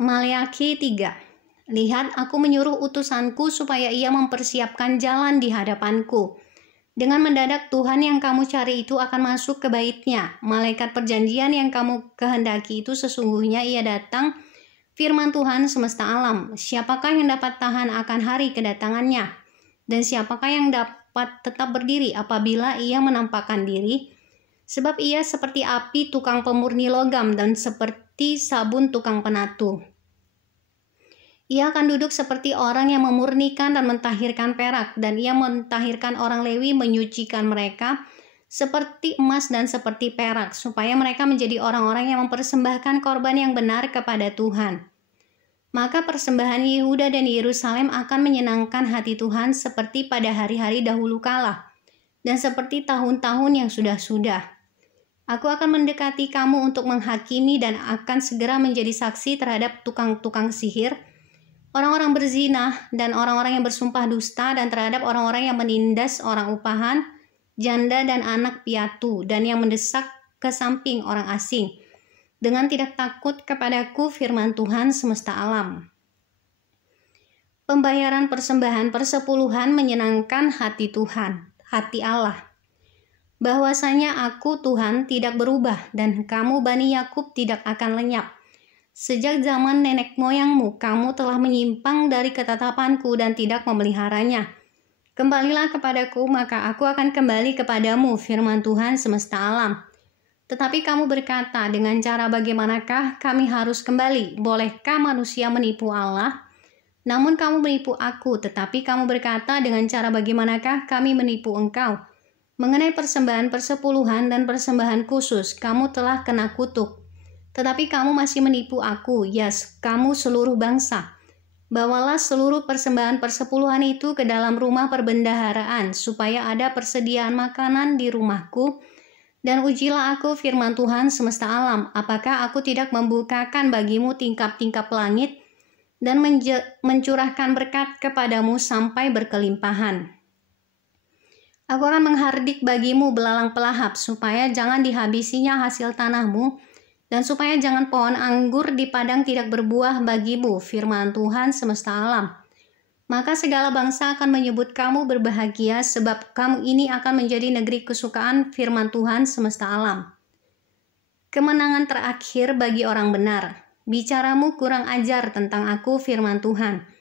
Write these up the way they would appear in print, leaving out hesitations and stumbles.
Maleakhi 3. Lihat, aku menyuruh utusanku supaya ia mempersiapkan jalan di hadapanku. Dengan mendadak Tuhan yang kamu cari itu akan masuk ke bait-Nya. Malaikat perjanjian yang kamu kehendaki itu sesungguhnya ia datang, firman Tuhan semesta alam. Siapakah yang dapat tahan akan hari kedatangannya? Dan siapakah yang dapat tetap berdiri apabila ia menampakkan diri? Sebab ia seperti api tukang pemurni logam dan seperti sabun tukang penatu. Ia akan duduk seperti orang yang memurnikan dan mentahirkan perak, dan ia mentahirkan orang Lewi, menyucikan mereka seperti emas dan seperti perak, supaya mereka menjadi orang-orang yang mempersembahkan korban yang benar kepada Tuhan. Maka persembahan Yehuda dan Yerusalem akan menyenangkan hati Tuhan seperti pada hari-hari dahulu kala, dan seperti tahun-tahun yang sudah-sudah. Aku akan mendekati kamu untuk menghakimi dan akan segera menjadi saksi terhadap tukang-tukang sihir, orang-orang berzina, dan orang-orang yang bersumpah dusta, dan terhadap orang-orang yang menindas orang upahan, janda dan anak piatu, dan yang mendesak ke samping orang asing, dengan tidak takut kepadaku, firman Tuhan semesta alam. Pembayaran persembahan persepuluhan menyenangkan hati Tuhan, hati Allah. Bahwasanya aku Tuhan tidak berubah, dan kamu Bani Yakub tidak akan lenyap. Sejak zaman nenek moyangmu, kamu telah menyimpang dari ketetapanku dan tidak memeliharanya. Kembalilah kepadaku, maka aku akan kembali kepadamu, firman Tuhan semesta alam. Tetapi kamu berkata, dengan cara bagaimanakah kami harus kembali? Bolehkah manusia menipu Allah? Namun kamu menipu aku, tetapi kamu berkata, dengan cara bagaimanakah kami menipu engkau? Mengenai persembahan persepuluhan dan persembahan khusus, kamu telah kena kutuk. Tetapi kamu masih menipu aku, kamu seluruh bangsa. Bawalah seluruh persembahan persepuluhan itu ke dalam rumah perbendaharaan, supaya ada persediaan makanan di rumahku. Dan ujilah aku, firman Tuhan semesta alam, apakah aku tidak membukakan bagimu tingkap-tingkap langit, dan mencurahkan berkat kepadamu sampai berkelimpahan. Aku akan menghardik bagimu belalang pelahap, supaya jangan dihabisinya hasil tanahmu, dan supaya jangan pohon anggur di padang tidak berbuah bagimu, firman Tuhan semesta alam. Maka segala bangsa akan menyebut kamu berbahagia, sebab kamu ini akan menjadi negeri kesukaan, firman Tuhan semesta alam. Kemenangan terakhir bagi orang benar. Bicaramu kurang ajar tentang aku, firman Tuhan.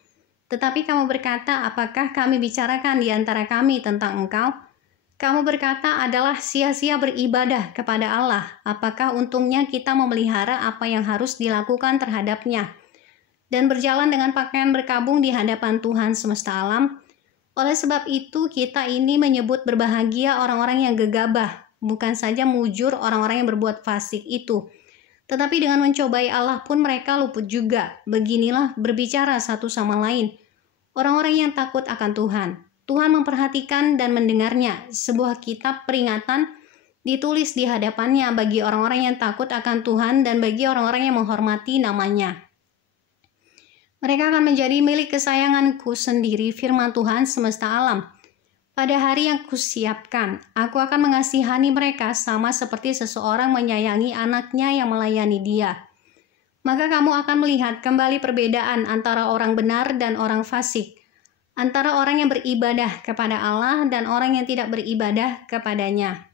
Tetapi kamu berkata, apakah kami bicarakan di antara kami tentang engkau? Kamu berkata adalah sia-sia beribadah kepada Allah. Apakah untungnya kita memelihara apa yang harus dilakukan terhadapnya? Dan berjalan dengan pakaian berkabung di hadapan Tuhan semesta alam. Oleh sebab itu kita ini menyebut berbahagia orang-orang yang gegabah, bukan saja mujur orang-orang yang berbuat fasik itu. Tetapi dengan mencobai Allah pun mereka luput juga. Beginilah berbicara satu sama lain orang-orang yang takut akan Tuhan. Tuhan memperhatikan dan mendengarnya. Sebuah kitab peringatan ditulis di hadapannya bagi orang-orang yang takut akan Tuhan dan bagi orang-orang yang menghormati namanya. Mereka akan menjadi milik kesayanganku sendiri, firman Tuhan semesta alam. Pada hari yang kusiapkan, aku akan mengasihani mereka sama seperti seseorang menyayangi anaknya yang melayani dia. Maka kamu akan melihat kembali perbedaan antara orang benar dan orang fasik, antara orang yang beribadah kepada Allah dan orang yang tidak beribadah kepadanya.